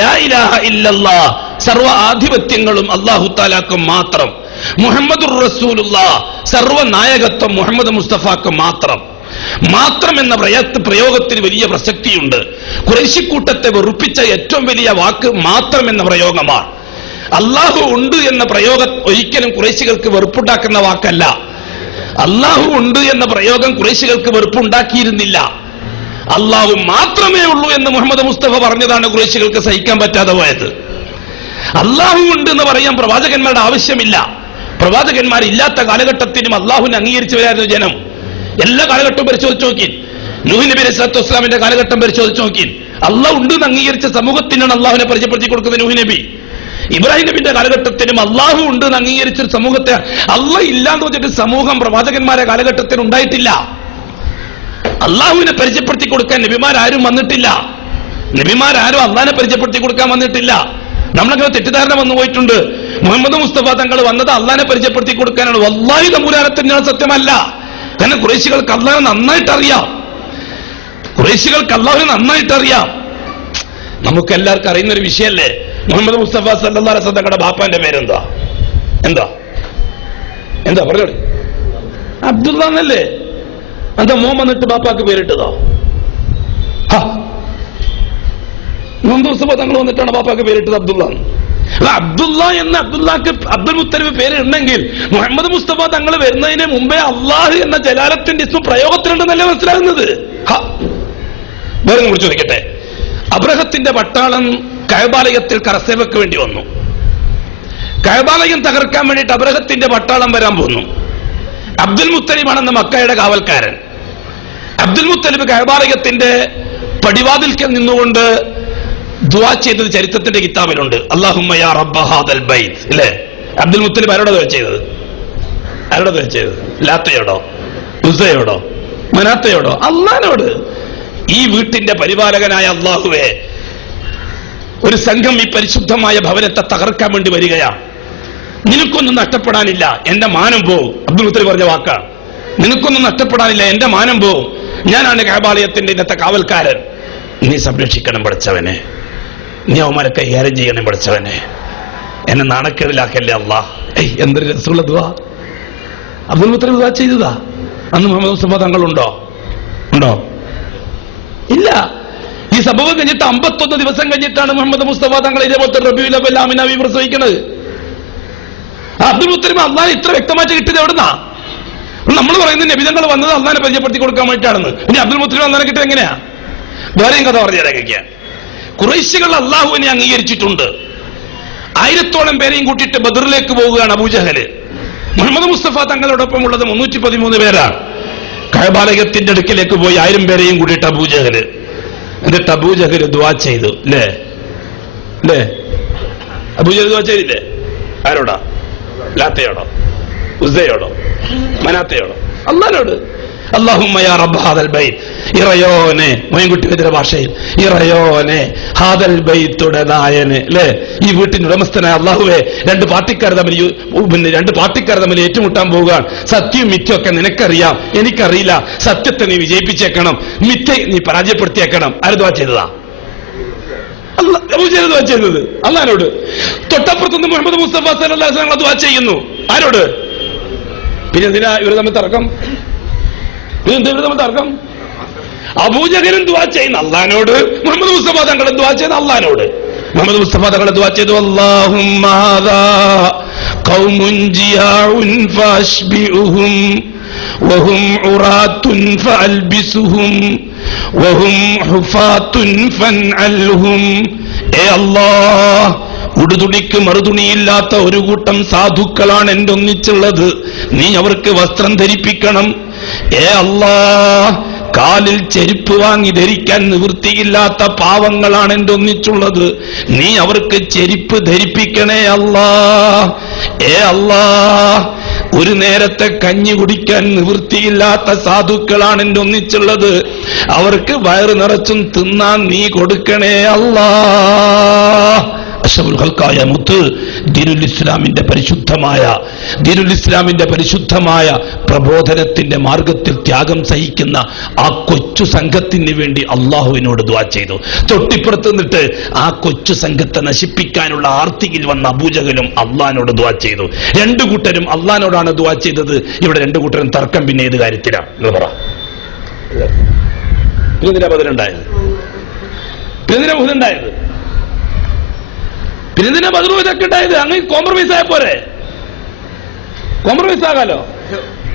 ലാ ഇലാഹ ഇല്ലല്ലാഹ്, സർവ ആധിപത്യങ്ങളും അല്ലാഹു തആലാക്ക് മാത്രം. മുഹമ്മദുർ റസൂലുള്ളാഹ്, സർവ നായകത്വം മുഹമ്മദ് മുസ്തഫാക്ക് മാത്രം. മാത്രം എന്ന പ്രയോഗത്തിന് വലിയ പ്രസക്തിയുണ്ട്. ഖുറൈശിക്കൂട്ടത്തെ വെറുപ്പിച്ച ഏറ്റവും വലിയ വാക്ക് മാത്രം എന്ന പ്രയോഗമാണ്. അള്ളാഹു ഉണ്ട് എന്ന പ്രയോഗം ഒരിക്കലും ഖുറൈശികൾക്ക് വെറുപ്പുണ്ടാക്കുന്ന വാക്കല്ല. അള്ളാഹു ഉണ്ട് എന്ന പ്രയോഗം ഖുറൈശികൾക്ക് വെറുപ്പുണ്ടാക്കിയിരുന്നില്ല. അള്ളാഹു മാത്രമേ ഉള്ളൂ എന്ന് മുഹമ്മദ് മുസ്തഫ പറഞ്ഞതാണ് ഖുറൈശികൾക്ക് സഹിക്കാൻ പറ്റാതെ പോയത്. അള്ളാഹു ഉണ്ട് എന്ന് പറയാൻ പ്രവാചകന്മാരുടെ ആവശ്യമില്ല. പ്രവാചകന്മാരില്ലാത്ത കാലഘട്ടത്തിനും അള്ളാഹുവിനെ അംഗീകരിച്ചവരായിരുന്നു ജനം. എല്ലാ കാലഘട്ടവും പരിശോധിച്ച് നോക്കി. നൂഹ് നബി അലൈഹി സ്വലാത്തു വസ്സലാമിന്റെ കാലഘട്ടം പരിശോധിച്ച് നോക്കി. അള്ളാഹ് ഉണ്ട് എന്ന് അംഗീകരിച്ച സമൂഹത്തിനാണ് അള്ളാഹുവിനെ പരിചയപ്പെടുത്തി കൊടുക്കുന്നത് നൂഹ് നബി. ഇബ്രാഹിം നബിന്റെ കാലഘട്ടത്തിനും അള്ളാഹു ഉണ്ട് എന്ന് അംഗീകരിച്ചൊരു സമൂഹത്തെ അള്ളാഹ് ഇല്ലാന്ന് വെച്ചിട്ട് സമൂഹം പ്രവാചകന്മാരെ കാലഘട്ടത്തിൽ ഉണ്ടായിട്ടില്ല. അള്ളാഹുവിനെ പരിചയപ്പെടുത്തി കൊടുക്കാൻ നബിമാരാരും വന്നിട്ടില്ല. നബിമാരാരും അള്ളാഹിനെ പരിചയപ്പെടുത്തി കൊടുക്കാൻ വന്നിട്ടില്ല. നമ്മളങ്ങനെ തെറ്റിദ്ധാരണ വന്നു പോയിട്ടുണ്ട്. മുഹമ്മദ് മുസ്തഫ തങ്ങൾ വന്നത് അള്ളാഹിനെ പരിചയപ്പെടുത്തി കൊടുക്കാനാണ്. വല്ലാഹി തമ്പുരാനത്തിനാണ് സത്യമല്ല. കാരണം ഖുറൈശികൾക്ക് അള്ളാഹിനെ നന്നായിട്ട് അറിയാം. ഖുറൈശികൾക്ക് അള്ളാഹിനെ നന്നായിട്ട് അറിയാം. നമുക്ക് എല്ലാവർക്കും അറിയുന്ന ഒരു വിഷയല്ലേ മുഹമ്മദ് മുസ്തഫ സല്ലല്ലാഹു അലൈഹി വസല്ലം തങ്ങളുടെ ബാപ്പാന്റെ പേരെന്താ? എന്താ പറഞ്ഞോളി. അബ്ദുള്ള എന്നല്ലേ? എന്താ മോൻ വന്നിട്ട് ബാപ്പാക്ക് പേരിട്ടതോ? മുഹമ്മദ് മുസ്തഫ തങ്ങൾ വന്നിട്ടാണ് ബാപ്പാക്ക് പേരിട്ടത് അബ്ദുള്ള. അബ്ദുള്ള എന്ന അബ്ദുള്ളക്ക് അബ്ദുൽ മുത്തലിബ് പേരുണ്ടെങ്കിൽ മുഹമ്മദ് മുസ്തഫ തങ്ങൾ വരുന്നതിന് മുമ്പേ അള്ളാഹ് എന്ന ജലാലത്തിന്റെ ഇസ്മ പ്രയോഗത്തിലുണ്ടെന്നല്ലേ മനസ്സിലാകുന്നത്. വേറെ കുറിച്ച് ചോദിക്കട്ടെ. അബ്രഹത്തിന്റെ പട്ടാളം കഅബാലയത്തിൽ കരസേവക്ക് വേണ്ടി വന്നു. കഅബാലയം തകർക്കാൻ വേണ്ടിയിട്ട് അബ്രഹത്തിന്റെ പട്ടാളം വരാൻ പോന്നു. അബ്ദുൽ മുത്തലിബാണെന്ന മക്കയുടെ കാവൽക്കാരൻ. അബ്ദുൽ മുത്തലിബ് കഅബാലയത്തിന്റെ പടിവാതിൽക്കൽ നിന്നുകൊണ്ട് ദുആ ചെയ്തത് ചരിത്രത്തിന്റെ കിതാബിലുണ്ട്. അല്ലാഹുമ്മ യാ റബ്ബ ഹാദൽ ബൈത്ത്. അല്ലേ? അബ്ദുൽ മുത്തലിബ് ആരോടാ ദുആ ചെയ്തത്? ലാത്തയോടോ, ഉസ്സയോടോ, മനാത്തയോടോ? അല്ലാഹുവിനോട്. ഈ വീട്ടിന്റെ പരിപാലകനായ അല്ലാഹുവേ, ഒരു സംഘം ഈ പരിശുദ്ധമായ ഭവനത്തെ തകർക്കാൻ വേണ്ടി വരികയാണ്. നിനക്കൊന്നും നഷ്ടപ്പെടാനില്ല, എന്റെ മാനം പോവും. അബ്ദുൽ മുത്തലിബ് പറഞ്ഞ വാക്കാണ്. നിനക്കൊന്നും നഷ്ടപ്പെടാനില്ല, എന്റെ മാനം പോവും. ഞാനാണ് കഅബാലയത്തിന്റെ ഇന്നത്തെ കാവൽക്കാരൻ. നീ സംരക്ഷിക്കണം പഠിച്ചവനെ, നീ അവന്മാരെ കൈകാര്യം ചെയ്യണം പഠിച്ചവനെ, എന്നെ നാണക്കേടിലാക്കല്ലേ അല്ലാഹ്. എന്തൊരു രസമുള്ള ദുആ അബ്ദുൽ മുത്തലിബ് ദുആ ചെയ്തതാ. അന്ന് മുഹമ്മദ് മുസ്തഫ തങ്ങളുണ്ടോ? ഇല്ല. ഈ സംഭവം കഴിഞ്ഞിട്ട് 51 ദിവസം കഴിഞ്ഞിട്ടാണ് മുഹമ്മദ് മുസ്തഫ തങ്ങൾ ഇതേപോലത്തെ റബീഉൽ അവ്വൽ ആമിനാവി പ്രസവിക്കുന്നത്. അബ്ദുൽ മുത്തലിബ് അള്ളാഹ് ഇത്ര വ്യക്തമായിട്ട് കിട്ടിയത് എവിടുന്നാ? നമ്മൾ പറയുന്നത് നബി തങ്ങൾ വന്നത് അള്ളാഹിനെ പരിചയപ്പെടുത്തി കൊടുക്കാൻ വേണ്ടിയിട്ടാണെന്ന്. ഇനി അബ്ദുൽ മുത്തലിബ് അള്ളാഹിനെ കിട്ടിയത് എങ്ങനെയാ? വേറെയും കഥ പറഞ്ഞുതരാൻ. ഖുറൈശികൾ അള്ളാഹുവിനെ അംഗീകരിച്ചിട്ടുണ്ട്. 1000ഓളം പേരെയും കൂട്ടിയിട്ട് ബദറിലേക്ക് പോവുകയാണ് അബൂജഹല്. മുഹമ്മദ് മുസ്തഫ തങ്ങളോടൊപ്പം ഉള്ളത് 313 പേരാണ്. കഅബാലയത്തിന്റെ അടുക്കിലേക്ക് പോയി 1000 പേരെയും കൂട്ടിയിട്ട് അബൂജഹല്. എന്നിട്ട് അബൂജഹല് ദുആ ചെയ്തു. അല്ലേ? അബൂജഹൽ ദുആ ചെയ്തില്ലേ? ആരോടാ? ലാത്തയോടോ, ഉസ്സയോടോ, മനാത്തയോടോ? അല്ലാഹുവിനോട്. അല്ലാഹുമ്മ യാ റബ്ബ ഹാദൽ ബൈത്ത്. ഇറയോനെ, മോയൻകുട്ടി വേദിയുടെ ഭാഷയിൽ, ഇറയോനെ, ഹാദൽ ബൈത്തുടെ നായന്. അല്ലേ? ഈ വീട്ടിന്റെ ഉടമസ്ഥനായ അല്ലാഹുവേ, രണ്ട് പാർട്ടിക്കാർ തമ്മിൽ ഏറ്റുമുട്ടാൻ പോവുകയാണ്. സത്യവും മിഥ്യൊക്കെ നിനക്കറിയാം, എനിക്കറിയില്ല. സത്യത്തെ നീ വിജയിപ്പിച്ചേക്കണം, മിഥ്യ നീ പരാജയപ്പെടുത്തിയേക്കണം. ആര് ദുആ ചെയ്തതാ? ദുആ ചെയ്തത് അല്ലാഹുവിനോട്. തൊട്ടപ്പുറത്തുനിന്ന് മുഹമ്മദ് മുസ്തഫ സല്ലല്ലാഹു അലൈഹി വസല്ലം ദുആ ചെയ്യുന്നു. ആരോട്? പിന്നെ എന്തിനാ ഇവർ തമ്മിൽ തർക്കം? അബൂജഹലും ദുആ ചെയ്യുന്ന അല്ലാഹുവിനോട്, മുഹമ്മദ് മുസ്തഫ തങ്ങൾ ദുആ ചെയ്യുന്ന അല്ലാഹുവിനോട്. മുഹമ്മദ് മുസ്തഫ തങ്ങൾ ദുആ ചെയ്തു. അല്ലാഹുമ്മ ഹാദാ ഖൗമുൻ ജിയാഉൻ ഫഅശ്ബിഉഹും വഹും ഉറാത്തുൻ ഫഅൽബിസുഹും വഹും ഹുഫാത്തുൻ ഫൻഅൽഹും. അല്ലാഹ്, ഉടുതുണിക്ക് മറുതുണിയില്ലാത്ത ഒരു കൂട്ടം സാധുക്കളാണ് എന്റെ ഒന്നിച്ചുള്ളത്. നീ അവർക്ക് വസ്ത്രം ധരിപ്പിക്കണം. അല്ലാഹ്, കാലിൽ ചെരുപ്പ് വാങ്ങി ധരിക്കാൻ നിവൃത്തിയില്ലാത്ത പാവങ്ങളാണ് എന്റെ ഒന്നിച്ചുള്ളത്. നീ അവർക്ക് ചെരുപ്പ് ധരിപ്പിക്കണേ അല്ലാഹ്. അല്ലാഹ്, ഒരു നേരത്തെ കഞ്ഞി കുടിക്കാൻ നിവൃത്തിയില്ലാത്ത സാധുക്കളാണ് എന്റെ ഒന്നിച്ചുള്ളത്. അവർക്ക് വയറ് നിറച്ചും തിന്നാൻ നീ കൊടുക്കണേ അല്ലാഹ്. അഷ്റഫുൽ ഖൽഖായ മുത്ത് ദീനുൽ ഇസ്ലാമിന്റെ പരിശുദ്ധമായ പ്രബോധനത്തിന്റെ മാർഗത്തിൽ ത്യാഗം സഹിക്കുന്ന ആ കൊച്ചു സംഘത്തിന് വേണ്ടി അള്ളാഹുവിനോട് ദുആ ചെയ്തു. തൊട്ടിപ്പുറത്ത് നിന്നിട്ട് ആ കൊച്ചു സംഘത്തെ നശിപ്പിക്കാനുള്ള ആർത്തിയിൽ വന്ന അബൂജഹലും അള്ളാഹിനോട് ദുആ ചെയ്തു. രണ്ടു കൂട്ടരും അള്ളാഹിനോടാണ് ദുആ ചെയ്തത്. ഇവിടെ രണ്ടു കൂട്ടരും തർക്കം പിന്നെ ഏത് കാര്യത്തിലാണ് നിങ്ങൾ പറ? പിന്നെന്തിനാ ബദലുണ്ടായത്? പിന്നെന്തിനാ ബദറും ഇതൊക്കെ ഉണ്ടായത്? അങ്ങനെ കോംപ്രമൈസ് ആയ പോരെ? കോംപ്രമൈസ് ആകാലോ.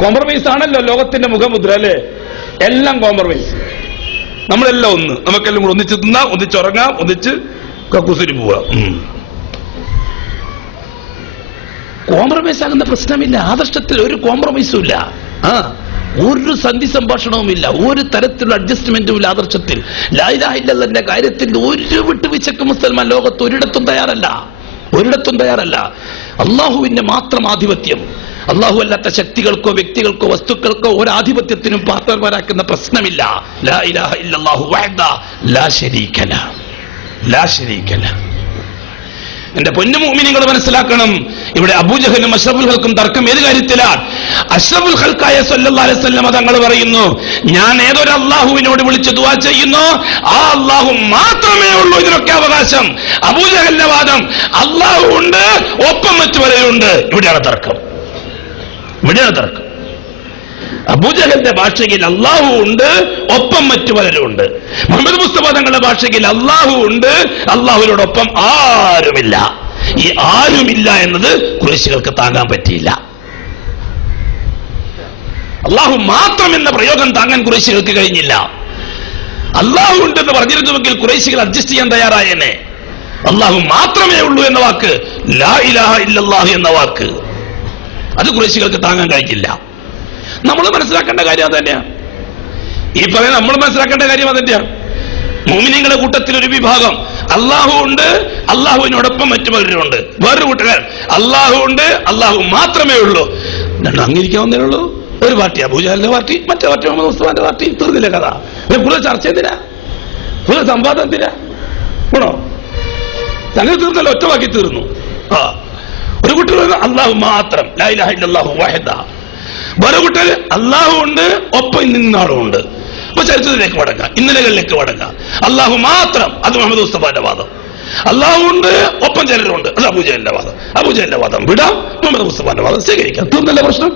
കോംപ്രമൈസ് ആണല്ലോ ലോകത്തിന്റെ മുഖമുദ്ര അല്ലേ? എല്ലാം കോംപ്രമൈസ്. നമ്മളെല്ലാം ഒന്ന്, നമുക്കെല്ലാം കൂടെ ഒന്നിച്ച് തിന്നാം, ഒന്നിച്ചുറങ്ങാം, ഒന്നിച്ച് കക്കൂസിന് പോവാം. കോംപ്രമൈസ് ആകുന്ന പ്രശ്നമില്ല. ആദർശത്തിൽ ഒരു കോംപ്രമൈസും ഇല്ല. ഒരു സന്ധി സംഭാഷണവുമില്ല, ഒരു തരത്തിലുള്ള അഡ്ജസ്റ്റ്മെന്റും ഇല്ല ആദർശത്തിൽ. ലാ ഇലാഹ ഇല്ലല്ലാഹ്ന്റെ കാര്യത്തിൽ ഒരു വിട്ടുവീഴ്ചയ്ക്ക് മുസൽമാൻ ലോകത്ത് ഒരിടത്തും തയ്യാറല്ല. അള്ളാഹുവിന്റെ മാത്രം ആധിപത്യം. അള്ളാഹു അല്ലാത്ത ശക്തികൾക്കോ വ്യക്തികൾക്കോ വസ്തുക്കൾക്കോ ഒരാധിപത്യത്തിനും പാത്രന്മാരാക്കുന്ന പ്രശ്നമില്ല. ലാ ഇലാഹ ഇല്ലല്ലാഹു വഹ്ദഹു ലാ ശരീക ലഹു. എന്റെ പൊന്നു മുഅ്മിനീങ്ങൾ മനസ്സിലാക്കണം, ഇവിടെ അബൂജഹലും അഷ്റഫുൽ ഖൽക്കും തർക്കം ഏത് കാര്യത്തിലാണ്? അഷ്റഫുൽ ഖൽക്കായ സല്ലല്ലാഹു അലൈഹി വസല്ലം തങ്ങൾ പറയുന്നു, ഞാൻ ഏതൊരു അള്ളാഹുവിനോട് വിളിച്ച് ദുആ ചെയ്യുന്നു ആ അള്ളാഹു മാത്രമേ ഉള്ളൂ ഇതിനൊക്കെ അവകാശം. അബൂജഹലിന്റെ വാദം അള്ളാഹു ഉണ്ട്, ഒപ്പം മറ്റു പലരുണ്ട്. ഇവിടെയാണ് തർക്കം. അബൂജഹലിന്റെ ഭാഷയിൽ അള്ളാഹു ഉണ്ട്, ഒപ്പം മറ്റു പലരും ഉണ്ട്. മുഹമ്മദ് മുസ്തഫ തങ്ങളുടെ ഭാഷയിൽ അള്ളാഹു ഉണ്ട്, അള്ളാഹുവിനോടൊപ്പം ആരുമില്ല. ഈ ആരുമില്ല എന്നത് ഖുറൈശികൾക്ക് താങ്ങാൻ പറ്റിയില്ല. അള്ളാഹു മാത്രം എന്ന പ്രയോഗം താങ്ങാൻ ഖുറൈശികൾക്ക് കഴിഞ്ഞില്ല. അള്ളാഹു ഉണ്ടെന്ന് പറഞ്ഞിരുന്നുവെങ്കിൽ ഖുറൈശികൾ അഡ്ജസ്റ്റ് ചെയ്യാൻ തയ്യാറായേനെ. അള്ളാഹു മാത്രമേ ഉള്ളൂ എന്ന വാക്ക്, ലാ ഇലാഹ ഇല്ലല്ലാഹ് എന്ന വാക്ക്, അത് ഖുറൈശികൾക്ക് താങ്ങാൻ കഴിഞ്ഞില്ല. നമ്മൾ മനസ്സിലാക്കേണ്ട കാര്യം അത് തന്നെയാണ്. ഈ പറയുന്ന നമ്മൾ മനസ്സിലാക്കേണ്ട കാര്യം അത് തന്നെയാണ്. മുഅ്മിനീങ്ങളുടെ കൂട്ടത്തിൽ ഒരു വിഭാഗം അള്ളാഹു ഉണ്ട്, അള്ളാഹുവിനോടൊപ്പം മറ്റു പലരുണ്ട്. വേറൊരു കൂട്ടുകാർ അള്ളാഹു ഉണ്ട്, അള്ളാഹു മാത്രമേ ഉള്ളൂ. രണ്ടും അംഗീകരിക്കാവുന്നേ ഉള്ളൂ. ഒരു പാർട്ടി അബൂജഹലിന്റെ പാർട്ടി, മറ്റേ പാർട്ടി മുഹമ്മദ് മുസ്തഫാന്റെ പാർട്ടി. തീർന്നില്ല കഥ. കൂടുതൽ ചർച്ച എന്തിനാ? കൂടുതൽ സംവാദം എന്തിനാ? ആണോ? സംഗതി തീർന്നല്ലോ, ഒറ്റവാക്കി തീർന്നു. ഒരു കുട്ടി അള്ളാഹു മാത്രം, ലാ ഇലാഹ ഇല്ലല്ലാഹു വഹ്ദഹു. വേറെ കൂട്ടർ അള്ളാഹു ഉണ്ട്, ഒപ്പം നിന്നാളും ഉണ്ട്. അപ്പൊ ചരിത്രത്തിലേക്ക് മടങ്ങാം, ഇന്നലകളിലേക്ക് മടങ്ങാം. അള്ളാഹു മാത്രം, അത് മുഹമ്മദ് മുസ്തഫാന്റെ വാദം. അള്ളാഹു ഉണ്ട്, ഒപ്പം ചിലരുണ്ട്, അത് അബൂജഹലിന്റെ വാദം. അബൂജഹലിന്റെ വാദം വിടാം, മുഹമ്മദ് മുസ്തഫാന്റെ വാദം സ്വീകരിക്കാം. തീർന്നല്ലേ പ്രശ്നം?